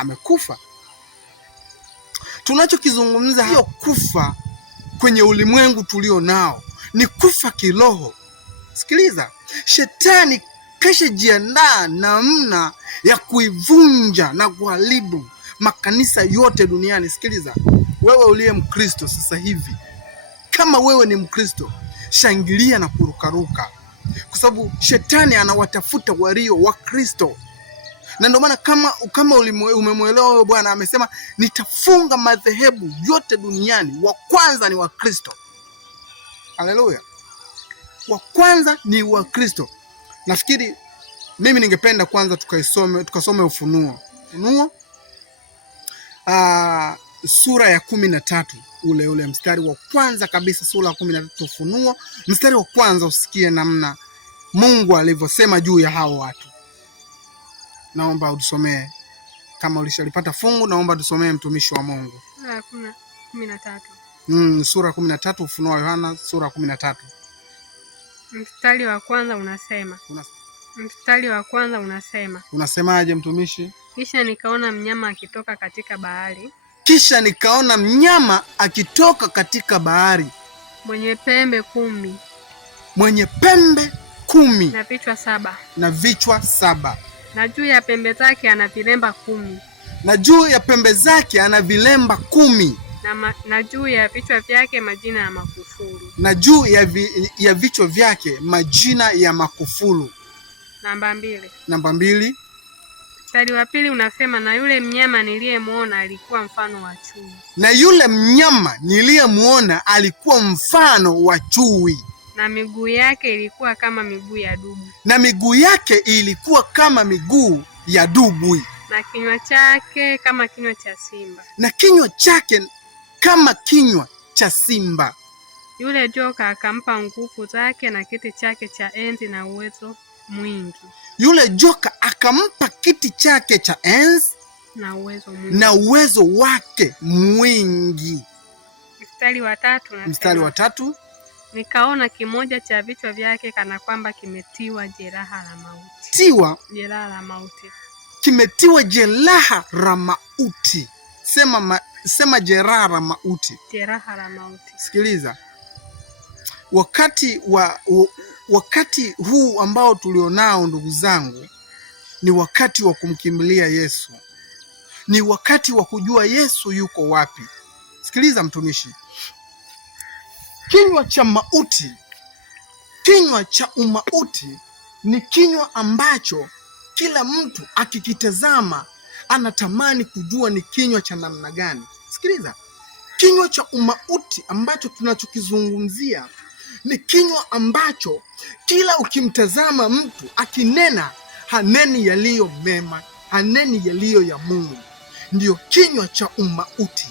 amekufa. Tunachokizungumza hiyo kufa kwenye ulimwengu tulio nao ni kufa kiroho. Sikiliza, shetani kashajiandaa namna ya kuivunja na kuharibu makanisa yote duniani. Sikiliza, wewe uliye Mkristo sasa hivi, kama wewe ni Mkristo, shangilia na kurukaruka, kwa sababu shetani anawatafuta walio wa Kristo. Na ndio maana kama umemwelewa wewe, Bwana amesema nitafunga madhehebu yote duniani, wa kwanza ni wa Kristo. Haleluya. Wa kwanza ni wa Kristo. Nafikiri mimi ningependa kwanza tukasome Ufunuo sura ya 13, ule mstari wa kwanza kabisa, sura ya 13 Ufunuo mstari wa kwanza. Usikie namna Mungu alivyosema juu ya hao watu. Naomba utusomee, kama ulishalipata fungu, naomba tusomee mtumishi wa Mungu. Sura 13 Ufunuo wa Yohana sura 13. Mstari wa kwanza unasema. Unasemaje mtumishi? Kisha nikaona mnyama akitoka katika bahari. Mwenye pembe 10. Na vichwa 7. Na juu ya pembe zake ana vilemba 10. Na juu ya vichwa vyake majina ya makufuru. Namba 2. Mstari wa pili unasema, na yule mnyama niliyemuona alikuwa mfano wa chui. Na miguu yake ilikuwa kama miguu ya dubu. Na kinywa chake kama kinywa cha simba. Yule joka akampa nguvu zake na kiti chake cha enzi na uwezo mwingi. Na uwezo wake mwingi. Mstari wa tatu. Nikaona kimoja cha vichwa vyake kana kwamba kimetiwa jeraha la mauti. Sema jeraha la mauti. Sikiliza, wakati huu ambao tulionao, ndugu zangu, ni wakati wa kumkimbilia Yesu. Ni wakati wa kujua Yesu yuko wapi. Sikiliza mtumishi, kinywa cha umauti ni kinywa ambacho kila mtu akikitazama anatamani kujua ni kinywa cha namna gani. Sikiliza, kinywa cha umauti ambacho tunachokizungumzia ni kinywa ambacho kila ukimtazama mtu akinena, haneni yaliyo mema, haneni yaliyo ya Mungu. Ndio kinywa cha umauti.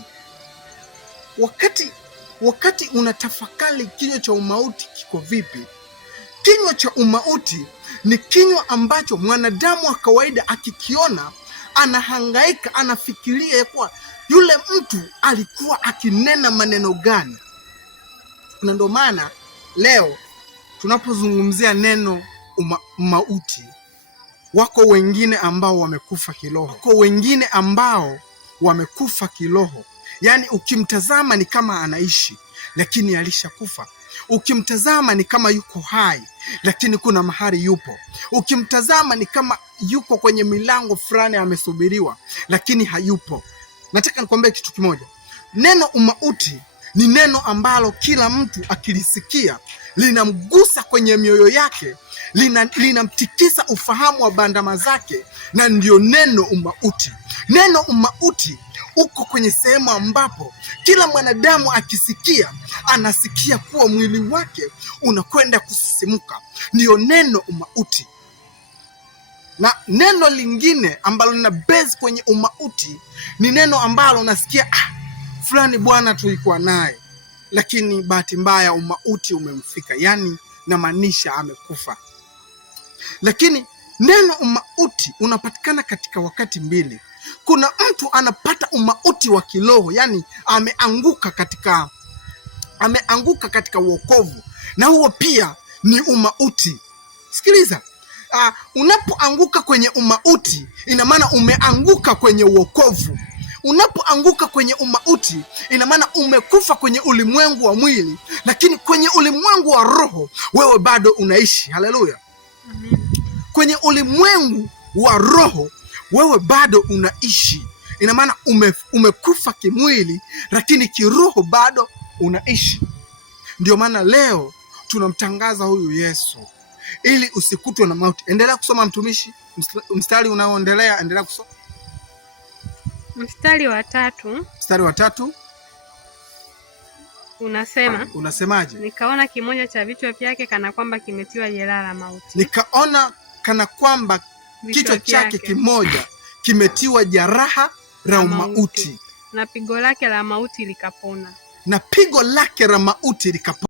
Wakati unatafakari kinywa cha umauti kiko vipi, kinywa cha umauti ni kinywa ambacho mwanadamu wa kawaida akikiona anahangaika, anafikiria ya kuwa yule mtu alikuwa akinena maneno gani. Na ndio maana leo tunapozungumzia neno mauti, wako wengine ambao wamekufa kiroho. Yaani ukimtazama ni kama anaishi lakini alishakufa. Ukimtazama ni kama yuko hai lakini kuna mahali yupo. Ukimtazama ni kama yuko kwenye milango fulani amesubiriwa lakini hayupo. Nataka nikwambie kitu kimoja. Neno umauti ni neno ambalo kila mtu akilisikia linamgusa kwenye mioyo yake, linamtikisa ufahamu wa bandama zake, na ndio neno umauti. Neno umauti uko kwenye sehemu ambapo kila mwanadamu akisikia anasikia kuwa mwili wake unakwenda kusisimuka. Ndio neno umauti. Na neno lingine ambalo lina base kwenye umauti ni neno ambalo unasikia fulani bwana tulikuwa naye, lakini bahati mbaya umauti umemfika, yani namaanisha amekufa. Lakini neno umauti unapatikana katika wakati mbili. Kuna mtu anapata umauti wa kiroho, yani ameanguka katika wokovu, na huo pia ni umauti. Sikiliza, Unapoanguka kwenye umauti, ina maana umeanguka kwenye uokovu. Unapoanguka kwenye umauti, ina maana umekufa kwenye ulimwengu wa mwili, lakini kwenye ulimwengu wa roho wewe bado unaishi. Haleluya. Kwenye ulimwengu wa roho wewe bado unaishi. Ina maana umekufa kimwili, lakini kiroho bado unaishi. Ndio maana leo tunamtangaza huyu Yesu ili usikutwe na mauti. Endelea kusoma mtumishi, mstari unaoendelea, endelea kusoma. Mstari wa 3. Mstari wa 3 unasema, unasemaje? Nikaona kimoja cha vichwa vyake kana kwamba kimetiwa jeraha la mauti. Nikaona kana kwamba kichwa chake kimoja kimetiwa jeraha la mauti, na pigo lake la mauti likapona. Na pigo lake la mauti likapona.